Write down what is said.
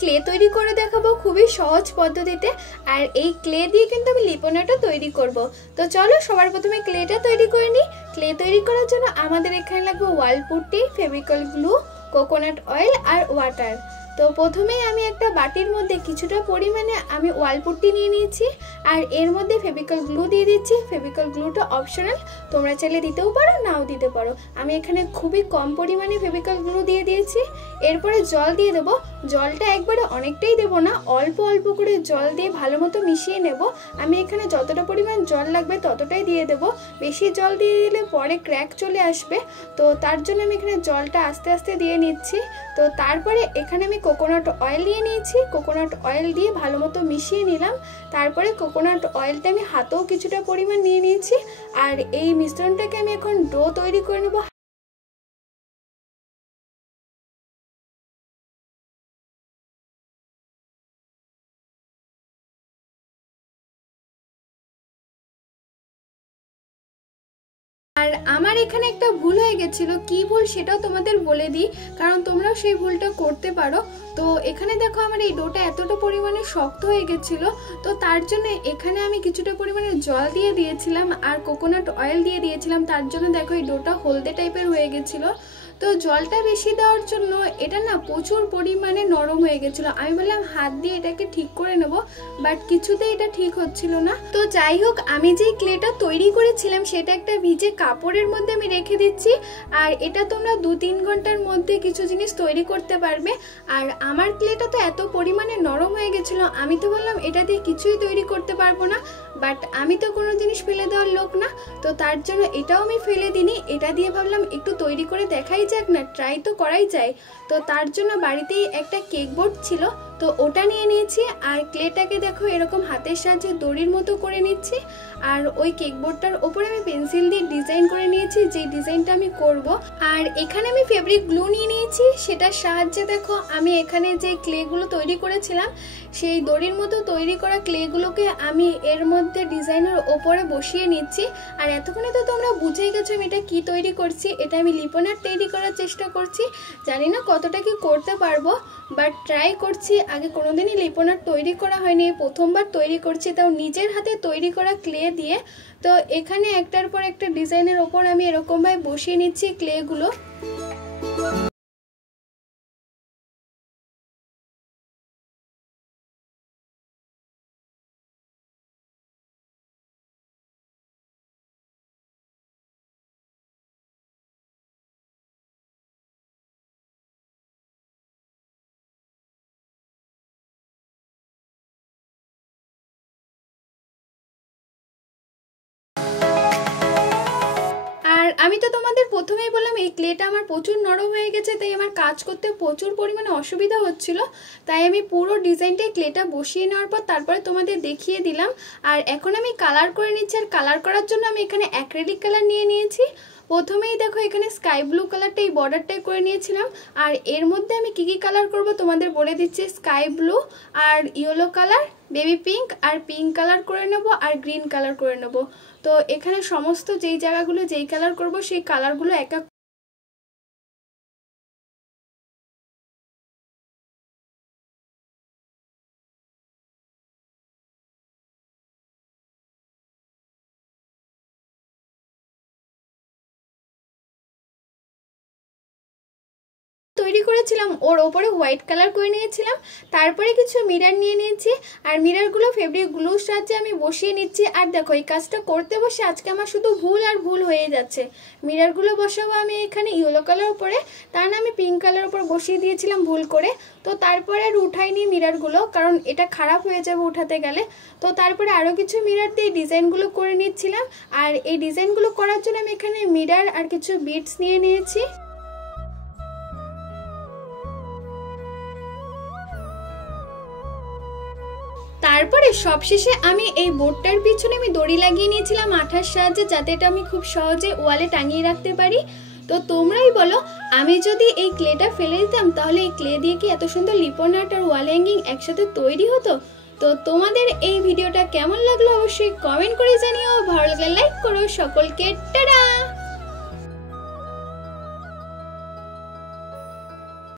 Clay তৈরি করে দেখাবো খুবই সহজ পদ্ধতিতে। আর এই ক্লে দিয়ে কিন্তু আমি লিপন আর্টও তৈরি করব। তো চলো সবার প্রথমে ক্লেটা তৈরি করে নিই। ক্লে তৈরি করার জন্য আমাদের এখানে লাগবে wall putty, Fevicol glue, coconut oil আর ওয়াটার। তো প্রথমেই আমি একটা বাটির মধ্যে কিছুটা পরিমাণে আমি ওয়াল পুট্টি নিয়ে নিয়েছি, আর এর মধ্যে ফেভিকল গ্লু দিয়ে দিচ্ছি। ফেভিকল গ্লুটা অপশনাল, তোমরা চাইলে দিতেও পারো নাও দিতে পারো। আমি এখানে খুবই কম পরিমাণে ফেভিকল গ্লু দিয়ে দিয়েছি। এরপরে জল দিয়ে দেবো। জলটা একবারে অনেকটাই দেবো না, অল্প অল্প করে জল দিয়ে ভালো মতো মিশিয়ে নেব। আমি এখানে যতটা পরিমাণ জল লাগবে ততটাই দিয়ে দেবো। বেশি জল দিয়ে দিলে পরে ক্র্যাক চলে আসবে, তো তার জন্য আমি এখানে জলটা আস্তে আস্তে দিয়ে নিচ্ছি। তো তারপরে এখানে আমি কোকোনাট অয়েল নিয়ে নিয়েছি। কোকোনাট অয়েল দিয়ে ভালো মতো মিশিয়ে নিলাম। তারপরে কোকোনাট অয়েলটা আমি হাতেও কিছুটা পরিমাণ নিয়ে নিয়েছি। আর এই মিশ্রণটাকে আমি এখন ডো তৈরি করে নেব। আর আমার এখানে একটা ভুল হয়ে গেছিল, কি ভুল সেটাও তোমাদের বলে দিই, কারণ তোমরাও সেই ভুলটা করতে পারো। তো এখানে দেখো আমার এই ডোটা এতটা পরিমাণে শক্ত হয়ে গেছিলো, তো তার জন্য এখানে আমি কিছুটা পরিমাণে জল দিয়ে দিয়েছিলাম আর কোকোনাট অয়েল দিয়ে দিয়েছিলাম। তার জন্য দেখো এই ডোটা হলদে টাইপের হয়ে গেছিলো। তো জলটা বেশি দেওয়ার জন্য এটা না প্রচুর পরিমাণে নরম হয়ে গেছিলো। আমি বললাম হাত দিয়ে এটাকে ঠিক করে নেব, বাট কিছুতেই এটা ঠিক হচ্ছিল না। তো যাই হোক, আমি যেই ক্লেটা তৈরি করেছিলাম সেটা একটা ভিজে কাপড়ের মধ্যে আমি রেখে দিচ্ছি। আর এটা তোমরা 2-3 ঘন্টার মধ্যে কিছু জিনিস তৈরি করতে পারবে। আর আমার ক্লেটা তো এত পরিমাণে নরম হয়ে গেছিলো, আমি তো বললাম এটা দিয়ে কিছুই তৈরি করতে পারবো না, বাট আমি তো কোনো জিনিস ফেলে দেওয়ার লোক না। তো তার জন্য এটাও আমি ফেলে দিইনি, এটা দিয়ে ভাবলাম একটু তৈরি করে দেখাই যাক না, ট্রাই তো করাই যায়। তো তার জন্য বাড়িতেই একটা কেক বোর্ড ছিল, তো ওটা নিয়ে নিয়েছি। আর ক্লেটাকে দেখো এরকম হাতের সাহায্যে দড়ির মতো করে নিচ্ছি। আর ওই কেক বোর্ডটার ওপরে আমি পেন্সিল দিয়ে ডিজাইন করে নিয়েছি, যে ডিজাইনটা আমি করব। আর এখানে আমি ফেব্রিক গ্লু নিয়ে নিয়েছি, সেটার সাহায্যে দেখো আমি এখানে যে ক্লেগুলো তৈরি করেছিলাম সেই দড়ির মতো তৈরি করা ক্লেগুলোকে আমি এর মধ্যে ডিজাইনের ওপরে বসিয়ে নিচ্ছি। আর এতক্ষণে তো তোমরা বুঝেই গেছো আমি এটা কি তৈরি করছি। এটা আমি লিপন আর্ট তৈরি করার চেষ্টা করছি। জানি না কতটা কি করতে পারবো, বাট ট্রাই করছি। আগে কোনোদিনই লিপন আর্ট তৈরি করা হয়নি, প্রথমবার তৈরি করছি, তাও নিজের হাতে তৈরি করা ক্লে দিয়ে। তো এখানে একটার পর একটা ডিজাইনের ওপর আমি এরকমভাবে বসিয়ে নিচ্ছি ক্লেগুলো। আর আমি তো তোমাদের প্রথমেই বললাম এই ক্লেটা আমার প্রচুর নরম হয়ে গেছে, তাই আমার কাজ করতে প্রচুর পরিমাণে অসুবিধা হচ্ছিল। তাই আমি পুরো ডিজাইনটাই ক্লেটা বসিয়ে নেওয়ার পর তারপরে তোমাদের দেখিয়ে দিলাম। আর এখন আমি কালার করে নিচ্ছি। আর কালার করার জন্য আমি এখানে অ্যাক্রিলিক কালার নিয়ে নিয়েছি। প্রথমেই দেখো এখানে স্কাই ব্লু কালারটা এই বর্ডারটাই করে নিয়েছিলাম। আর এর মধ্যে আমি কি কি কালার করব তোমাদের বলে দিচ্ছি। স্কাই ব্লু আর ইয়েলো কালার, বেবি পিঙ্ক আর পিঙ্ক কালার করে নেব, আর গ্রিন কালার করে নেব। তো এখানে সমস্ত যেই জায়গাগুলো যেই কালার করব সেই কালারগুলো এক এক তৈরি করেছিলাম ওর ওপরে হোয়াইট কালার করে নিয়েছিলাম। তারপরে কিছু মিরর নিয়ে নিয়েছি, আর মিররগুলো ফেব্রিক গ্লুর সাহায্যে আমি বসিয়ে নিচ্ছি। আর দেখো এই কাজটা করতে বসে আজকে আমার শুধু ভুল আর ভুল হয়ে যাচ্ছে। মিররগুলো বসাবো আমি এখানে ইয়েলো কালার উপরে, তার না আমি পিঙ্ক কালার উপর বসিয়ে দিয়েছিলাম ভুল করে। তো তারপরে আর উঠাইনি মিররগুলো, কারণ এটা খারাপ হয়ে যাবে উঠাতে গেলে। তো তারপরে আরও কিছু মিরর দিয়ে ডিজাইনগুলো করে নিচ্ছিলাম। আর এই ডিজাইনগুলো করার জন্য আমি এখানে মিরর আর কিছু বিটস নিয়ে নিয়েছি। তারপরে সবশেষে আমি এই বোর্ডটার পিছনে আমি দড়ি লাগিয়ে নিয়েছিলাম আঠার সাহায্যে, যাতে এটা আমি খুব সহজে ওয়ালে টাঙিয়ে রাখতে পারি। তো তোমরাই বলো, আমি যদি এই ক্লেটা ফেলে দিতাম তাহলে এই ক্লে দিয়ে কি এত সুন্দর লিপন আর্ট আর ওয়াল হ্যাঙ্গিং একসাথে তৈরি হতো? তো তোমাদের এই ভিডিওটা কেমন লাগলো অবশ্যই কমেন্ট করে জানিও। ভালো লাগলে লাইক করো। সকলকে টাটা।